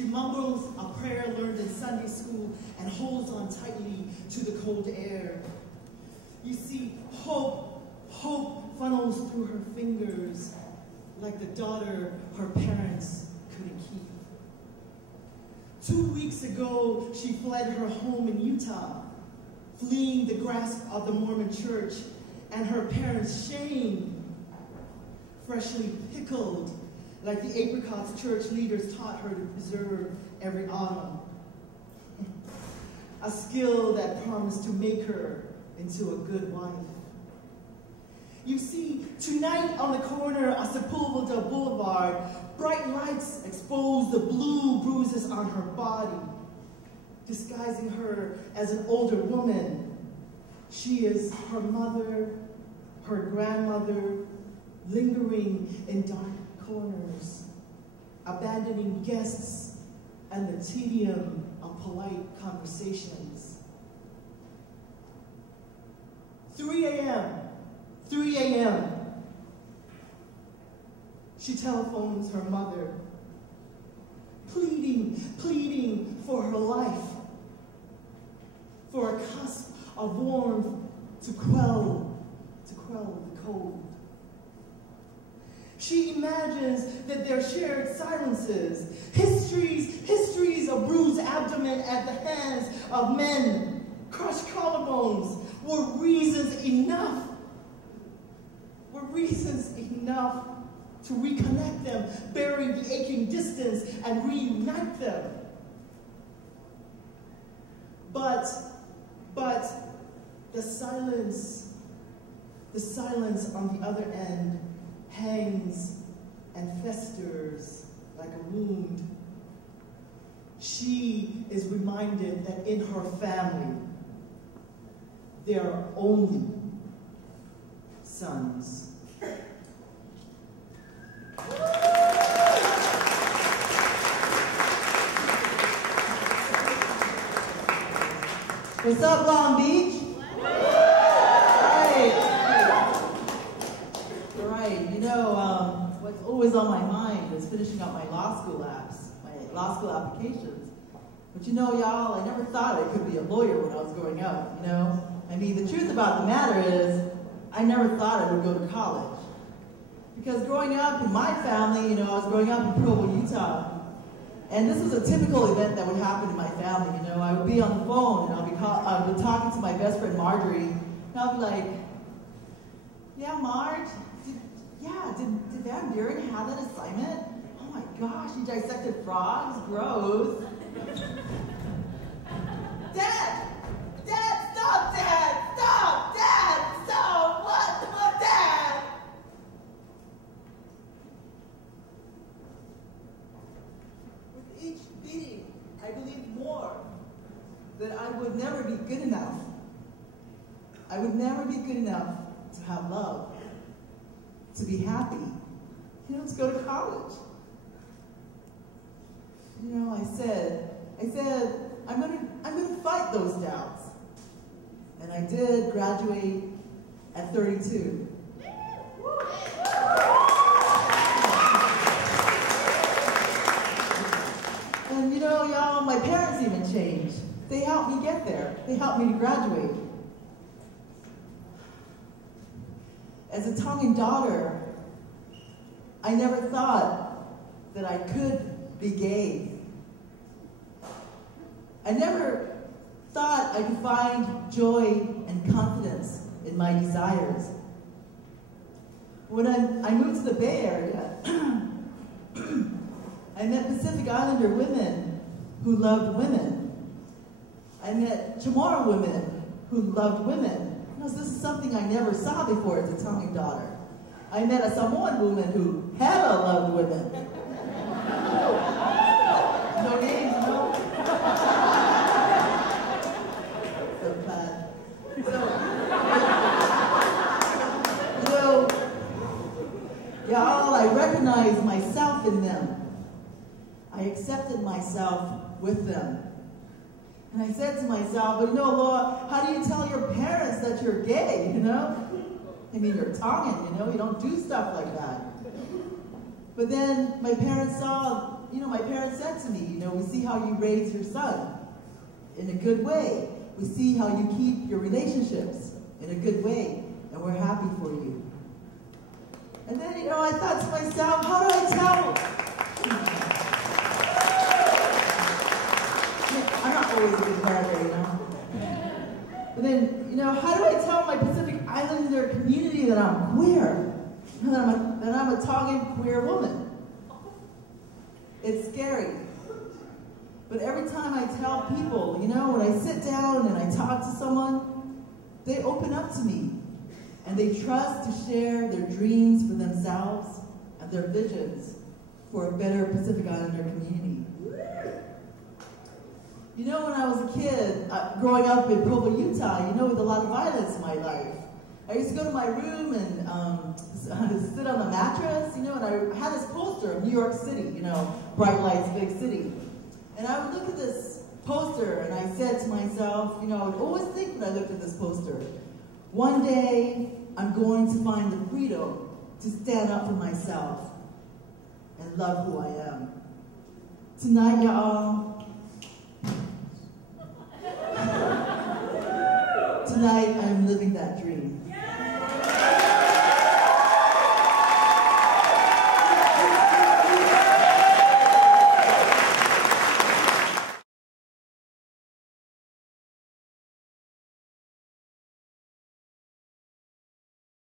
She mumbles a prayer learned in Sunday school and holds on tightly to the cold air. You see, hope funnels through her fingers like the daughter her parents couldn't keep. 2 weeks ago, she fled her home in Utah, fleeing the grasp of the Mormon church and her parents' shame, freshly pickled like the apricots church leaders taught her to preserve every autumn. A skill that promised to make her into a good wife. You see, tonight on the corner of Sepulveda Boulevard, bright lights expose the blue bruises on her body, disguising her as an older woman. She is her mother, her grandmother, lingering in dark corners, abandoning guests and the tedium of polite conversations. 3 a.m. She telephones her mother, pleading for her life, for a cusp of warmth to quell the cold. She imagines that their shared silences, histories of bruised abdomen at the hands of men, crushed collarbones, were reasons enough to reconnect them, bury the aching distance, and reunite them. But the silence on the other end hangs and festers like a wound. She is reminded that in her family, there are only sons. What's up, Long Beach? Right. You know, what's always on my mind is finishing up my law school applications. But you know, y'all, I never thought I could be a lawyer when I was growing up, you know? I mean, the truth about the matter is, I never thought I would go to college. Because growing up in my family, you know, I was growing up in Provo, Utah. And this was a typical event that would happen in my family, you know. I would be on the phone and I'd be talking to my best friend Marjorie, and I'd be like, yeah, Marge, did Van Buren have that assignment? Oh my gosh, he dissected frogs? Gross. Dad, stop, Dad! Stop, Dad! Stop! What? Oh, Dad! With each beating, I believed more that I would never be good enough. I would never be good enough to have love, to be happy, you know, to go to college. You know, I said I said, I'm gonna fight those doubts. And I did graduate at 32. And you know, y'all, my parents even changed. They helped me get there. They helped me to graduate. As a Tongan daughter, I never thought that I could be gay. I never thought I could find joy and confidence in my desires. When I moved to the Bay Area, I met Pacific Islander women who loved women. I met Chamorro women who loved women. You know, this is something I never saw before as a Tongan daughter. I met a Samoan woman who hella loved women. No names, no? So bad. So, y'all, I recognized myself in them. I accepted myself with them. And I said to myself, but you know, Lord, how do you tell your parents that you're gay, you know? I mean, you're Tongan, you know, you don't do stuff like that. But then my parents saw, you know, my parents said to me, you know, we see how you raise your son in a good way. We see how you keep your relationships in a good way, and we're happy for you. And then, you know, I thought to myself, how do I tell? I'm not always a good partner, you know. But then, you know, how do I tell my Pacific Islander community that I'm queer? That I'm a Tongan queer woman? It's scary. But every time I tell people, you know, when I sit down and I talk to someone, they open up to me. And they trust to share their dreams for themselves and their visions for a better Pacific Islander community. You know, when I was a kid, growing up in Provo, Utah, you know, with a lot of violence in my life, I used to go to my room and sit on the mattress, you know, and I had this poster of New York City, you know, bright lights, big city. And I would look at this poster and I said to myself, you know, I would always think when I looked at this poster, one day I'm going to find the freedom to stand up for myself and love who I am. Tonight, y'all, tonight I'm living that dream.